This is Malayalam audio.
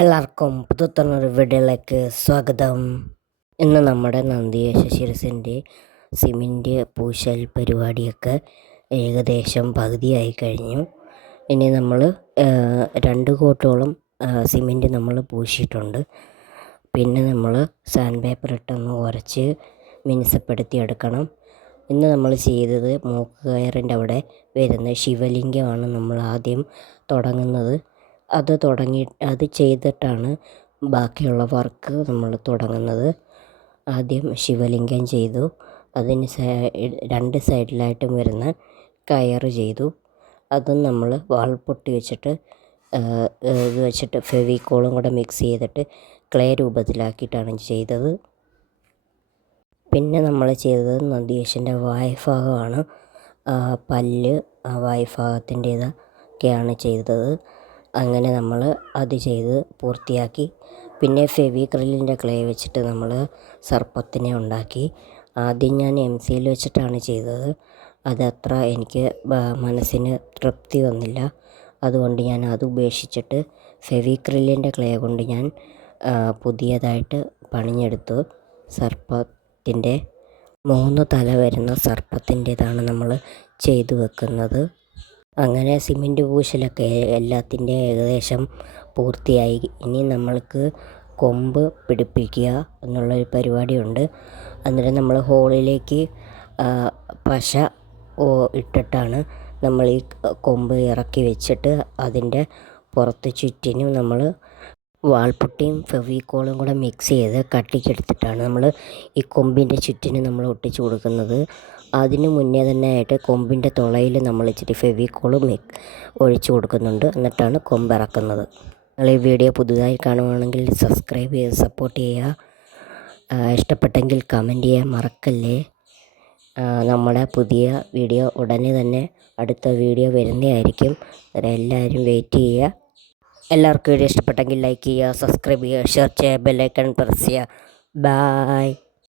എല്ലാവർക്കും പുതുത്തുള്ളൊരു വീഡിയോയിലേക്ക് സ്വാഗതം. ഇന്ന് നമ്മുടെ നന്ദിയേശ ശിരസിൻ്റെ സിമൻറ്റ് പൂശൽ പരിപാടിയൊക്കെ ഏകദേശം പകുതിയായി കഴിഞ്ഞു. ഇനി നമ്മൾ 2 കോട്ടോളം സിമൻറ്റ് നമ്മൾ പൂശിയിട്ടുണ്ട്. പിന്നെ നമ്മൾ സാൻഡ് പേപ്പർ ഇട്ടൊന്ന് ഉരച്ച് മിനുസപ്പെടുത്തി എടുക്കണം. ഇന്ന് നമ്മൾ ചെയ്തത് മൂക്കുകയറിൻ്റെ അവിടെ വരുന്ന ശിവലിംഗമാണ് നമ്മൾ ആദ്യം തുടങ്ങുന്നത്. അത് ചെയ്തിട്ടാണ് ബാക്കിയുള്ള വർക്ക് നമ്മൾ തുടങ്ങുന്നത്. ആദ്യം ശിവലിംഗം ചെയ്തു. അതിന് 2 സൈഡിലായിട്ടും വരുന്ന കയറ് ചെയ്തു. അതും നമ്മൾ വാൾപൊട്ടി വെച്ചിട്ട് ഇത് വെച്ചിട്ട് ഫെവിക്കോളും കൂടെ മിക്സ് ചെയ്തിട്ട് ക്ലേ രൂപത്തിലാക്കിയിട്ടാണ് ചെയ്തത്. പിന്നെ നമ്മൾ ചെയ്തത് നന്ദിയേശൻ്റെ വായ്ഭാഗമാണ്. പല്ല് വായ്ഭാഗത്തിൻ്റേതൊക്കെയാണ് ചെയ്തത്. അങ്ങനെ നമ്മൾ അത് ചെയ്ത് പൂർത്തിയാക്കി. പിന്നെ ഫെവിക്രിലിൻ്റെ ക്ലേ വെച്ചിട്ട് നമ്മൾ സർപ്പത്തിനെ ഉണ്ടാക്കി. ആദ്യം ഞാൻ എംസിയിൽ വെച്ചിട്ടാണ് ചെയ്തത്. അതത്ര എനിക്ക് മനസ്സിന് തൃപ്തി വന്നില്ല. അതുകൊണ്ട് ഞാൻ അത് ഉപേക്ഷിച്ചിട്ട് ഫെവിക്രിലിൻ്റെ ക്ലേ കൊണ്ട് ഞാൻ പുതിയതായിട്ട് പണിഞ്ഞെടുത്തു. സർപ്പത്തിൻ്റെ 3 തല വരുന്ന സർപ്പത്തിൻ്റേതാണ് നമ്മൾ ചെയ്തു വെക്കുന്നത്. അങ്ങനെ സിമൻറ്റ് പൂശലൊക്കെ എല്ലാത്തിൻ്റെ ഏകദേശം പൂർത്തിയായി. ഇനി നമ്മൾക്ക് കൊമ്പ് പിടിപ്പിക്കുക എന്നുള്ളൊരു പരിപാടിയുണ്ട്. അന്നേരം നമ്മൾ ഹോളിലേക്ക് പശ ഇട്ടിട്ടാണ് നമ്മൾ ഈ കൊമ്പ് ഇറക്കി വെച്ചിട്ട് അതിൻ്റെ പുറത്ത് ചുറ്റിനും നമ്മൾ വാൾപുട്ടിയും ഫെവിക്കോളും കൂടെ മിക്സ് ചെയ്ത് കട്ടിക്കെടുത്തിട്ടാണ് നമ്മൾ ഈ കൊമ്പിൻ്റെ ചുറ്റിനും നമ്മൾ ഒട്ടിച്ചു കൊടുക്കുന്നത്. അതിന് മുന്നേ തന്നെ ആയിട്ട് കൊമ്പിൻ്റെ തുളയിൽ നമ്മൾ ഇച്ചിരി ഫെവിക്കോളും ഒഴിച്ചു കൊടുക്കുന്നുണ്ട്. എന്നിട്ടാണ് കൊമ്പ് ഇറക്കുന്നത്. നിങ്ങൾ ഈ വീഡിയോ പുതുതായി കാണുകയാണെങ്കിൽ സബ്സ്ക്രൈബ് ചെയ്ത് സപ്പോർട്ട് ചെയ്യുക. ഇഷ്ടപ്പെട്ടെങ്കിൽ കമൻറ്റ് ചെയ്യാൻ മറക്കല്ലേ. നമ്മുടെ പുതിയ വീഡിയോ ഉടനെ തന്നെ അടുത്ത വീഡിയോ വരുന്നതായിരിക്കും. എല്ലാവരും വെയിറ്റ് ചെയ്യുക. എല്ലാവർക്കും വീഡിയോ ഇഷ്ടപ്പെട്ടെങ്കിൽ ലൈക്ക് ചെയ്യുക, സബ്സ്ക്രൈബ് ചെയ്യുക, ഷെയർ ചെയ്യുക, ബെൽ ഐക്കൺ പ്രസ് ചെയ്യുക. ബൈ.